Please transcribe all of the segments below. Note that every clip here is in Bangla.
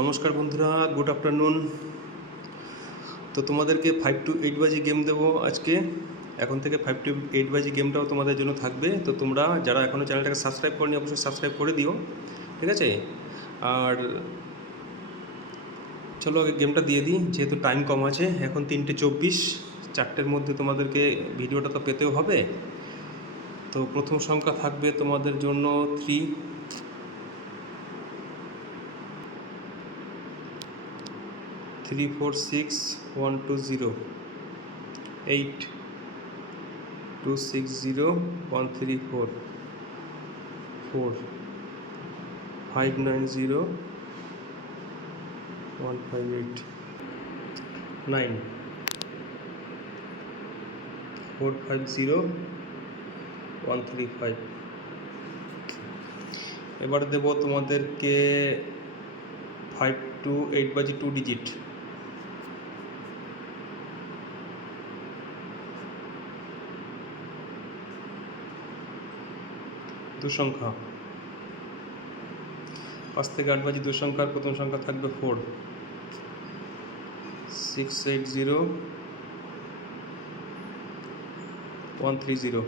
নমস্কার বন্ধুরা, গুড আফটারনুন। তো তোমাদেরকে 5 to 8 বাজি গেম দেবো আজকে। এখন থেকে 5 to 8 বাজি গেমটাও তোমাদের জন্য থাকবে। তো তোমরা যারা এখনও চ্যানেলটাকে সাবস্ক্রাইব করনি অবশ্যই সাবস্ক্রাইব করে দিও, ঠিক আছে? আর চলো আগে গেমটা দিয়ে দিই, যেহেতু টাইম কম আছে। এখন 3:24, 4টের মধ্যে তোমাদেরকে ভিডিওটা তো পেতেও হবে। তো প্রথম সংখ্যা থাকবে তোমাদের জন্য 3, 3 4 6 1 2 0 8 2 6 0 1 3 4 4 5 9 0 1 5 8 9 4 5 0 1 3 5। এবার দেবো তোমাদেরকে 5 to 8 বাজি 2 ডিজিট। দু সংখ্যা 5 থেকে 8 বাজি দু সংখ্যার প্রথম সংখ্যা থাকবে 4, 6 8 0 1 3 0।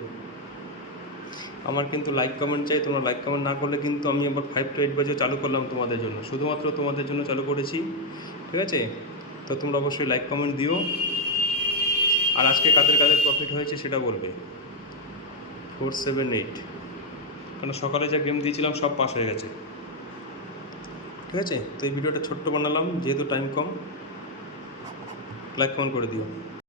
আমার কিন্তু লাইক কমেন্ট চাই, তোমরা লাইক কমেন্ট না করলে কিন্তু আমি আবার 5 to 8 বাজে চালু করলাম তোমাদের জন্য, শুধুমাত্র তোমাদের জন্য চালু করেছি, ঠিক আছে? তো তোমরা অবশ্যই লাইক কমেন্ট দিও। আর আজকে কাদের কাদের প্রফিট হয়েছে সেটা বলবে। 4 7 8, কারণ সকালে যা গেম দিয়েছিলাম সব পাস হয়ে গেছে, ঠিক আছে? তো এই ভিডিওটা ছোট্ট বানালাম যেহেতু টাইম কম। লাইক কমেন্ট করে দিও।